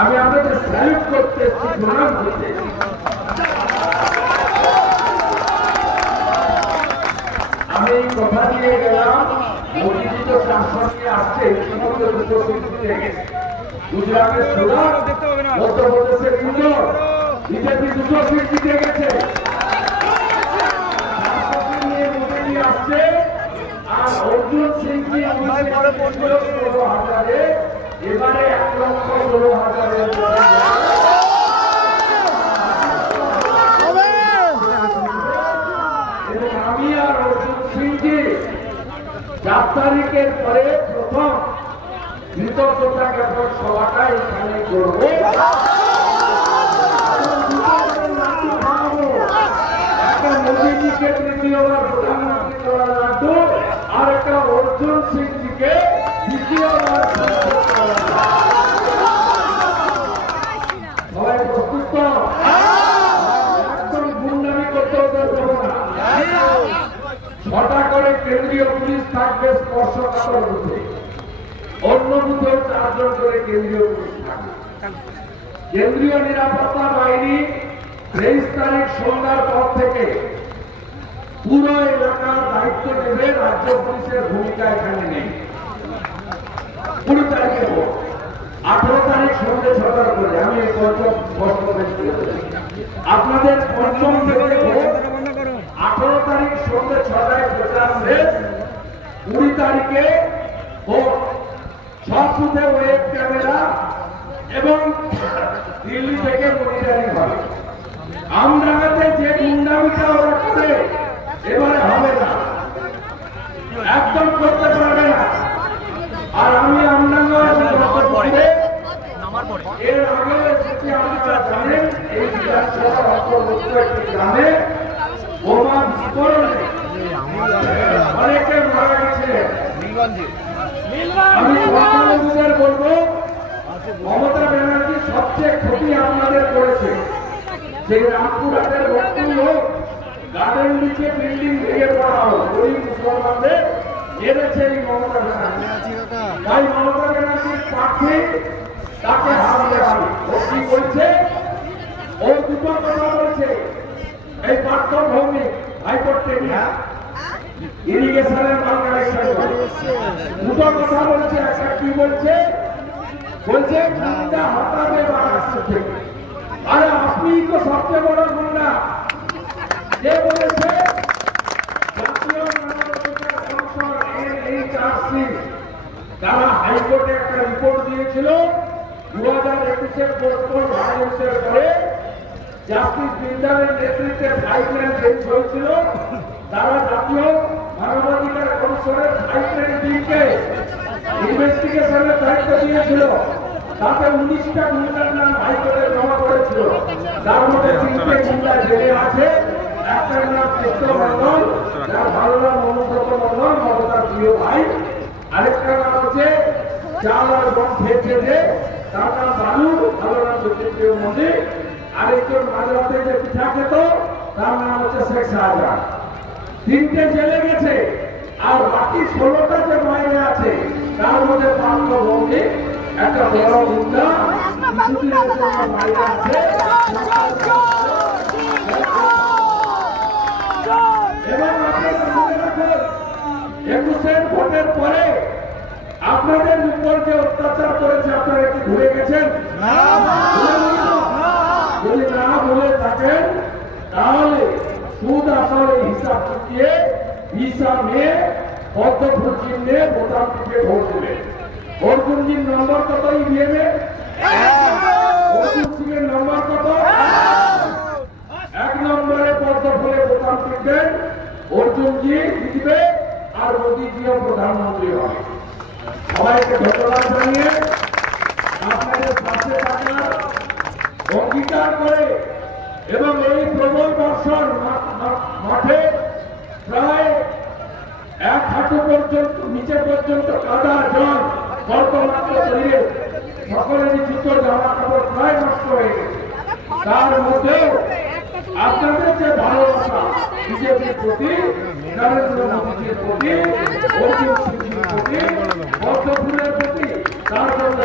আমি আপনাদের স্যালুট করতে প্রণাম করতে আমি কথা দিয়ে গেলাম মোদীজি তো শাসন নিয়ে আসছে ইতিমধ্যে দুটো সিট জিতে গেছে গুজরাটের সুরাট মধ্যপ্রদেশের ইন্দোর বিজেপি দুটো সিট জিতে গেছে মোদীজি আসছে আর অর্জুন সিং কি 16,000 এবারে 1,16,000 এবং আমি আর অর্জুন সিংজি 4 তারিখের পরে প্রথম কৃতজ্ঞতা জ্ঞাপন সভাটা এখানে করবো একটা মোদীজিকে তৃতীয়বার প্রধানমন্ত্রী করা লাগতো আর একটা অর্জুন সিংজিকে দ্বিতীয়বার সবাই প্রস্তুত তো একদম গুন্ডামি করতে হতে দেবো না 6টা করে কেন্দ্রীয় পুলিশ থাকবে স্পর্শকাতর বুথে অন্য বুথেও 4 জন করে কেন্দ্রীয় পুলিশ থাকবে কেন্দ্রীয় নিরাপত্তা বাহিনী 23 তারিখ সন্ধ্যার পর থেকে পুরো এলাকার দায়িত্ব নেবে রাজ্য পুলিশের ভূমিকা এখানে নেই 20 তারিখের পর 18 তারিখ সন্ধ্যে 6টার করে আমি এই স্পষ্ট আপনাদের পঞ্চম থেকে 18 তারিখ সন্ধ্যে 6টায় প্রচার শেষ 20 তারিখে ভোট সব বুথে ওয়েব ক্যামেরা এবং দিল্লি থেকে মনিটরিং হবে আমডাঙ্গাতে যে গুন্ডামিটা ওরা করে এবারে হবে না একদম করতে পারবে না আর আমি আমডাঙ্গা এর আগে আপনারা জানেন এই বিধানসভার অন্তর্ভুক্ত একটি গ্রামে বোমা বিস্ফোরণে অনেকে মারা গেছে আমি সরকার বলবো মমতা ব্যানার্জি সবচেয়ে ক্ষতি আপনাদের করেছে সেই রামপুরহাটের রক্তু লোক গার্ডেন নিচে বিল্ডিং ভেঙে পড়া হোক গরিব মুসলমানদের এনেছে এই মমতা ব্যানার্জি তাই মমতা ব্যানার্জির প্রার্থী তাকে হারাতে হবে ও কি বলছে ও দুটো কথা বলছে এই পার্থ ভৌমিক হাইকোর্ট থেকে ইরিগেশনের মাল কালেকশন দুটো কথা বলছে একটা কি বলছে বলছে গুন্ডা হটাবে মহারাষ্ট্র থেকে আরে আপনি তো সবচেয়ে বড় গুন্ডা যে বলেছে জাতীয় মানবাধিকার কমিশন NHRC তারা হাইকোর্টে একটা রিপোর্ট দিয়েছিল 2021-এর পোস্টপোন ভায়োলেন্সের পরে জাস্টিস বিন্দারের নেতৃত্বে 5 ম্যান বেঞ্চ হয়েছিল তারা জাতীয় মানবাধিকার কমিশনের 5 ম্যান টিমকে ইনভেস্টিগেশনের দায়িত্ব দিয়েছিল তাতে 19টা গুন্ডার নাম হাইকোর্টে জমা করেছিল তার মধ্যে 3টে গুন্ডা জেলে আছে একটার নাম কৃষ্ণ মন্ডল যার ভালো নাম অনুব্রত মন্ডল মমতার প্রিয় ভাই আরেকটা নাম হচ্ছে চাল আর গম খেয়েছে যে তার নাম বালু ভালো নাম জ্যোতিপ্রিয় মন্দির আরেকজন মাঝরাতে যে পিঠা খেত তার নাম হচ্ছে শেখ শাহজাহান 3টে জেলে গেছে আর বাকি 16টা যে বাইরে আছে তার মধ্যে পার্থ ভৌমিক একটা বড় গুন্ডা কিছুদিনের জন্য বাইরে আছে এবং আপনারা মনে রাখুন 21-এর ভোটের পরে আপনাদের উপর যে অত্যাচার করেছে আপনারা কি ভুলে গেছেন যদি না ভুলে থাকেন তাহলে সুদ আসলে হিসাব চুকিয়ে ভিসা নিয়ে পদ্মফুল চিহ্নে বোতাম টিপে ভোট দেবে অর্জুনজির নম্বর কত ইভিএমে অর্জুন সিং এর নম্বর কত 1 নম্বরে পদ্মফুলে বোতাম টিপবেন অর্জুনজি জিতবে আর মোদীজিও প্রধানমন্ত্রী হবে সবাইকে ধন্যবাদ জানিয়ে আপনাদের পাশে থাকার অঙ্গীকার করে এবং এই প্রবল বর্ষণ মাঠে প্রায় 1 হাঁটু পর্যন্ত নিচে পর্যন্ত কাদা জল বর্তমাত্র শরীরে সকলেরই জুতো জামা কাপড় প্রায় নষ্ট হয়ে গেছে তার মধ্যেও আপনাদের যে ভালোবাসা বিজেপির প্রতি নরেন্দ্র মোদীজির প্রতি অর্জুন সিংজির প্রতি পদ্মফুলের প্রতি তার জন্য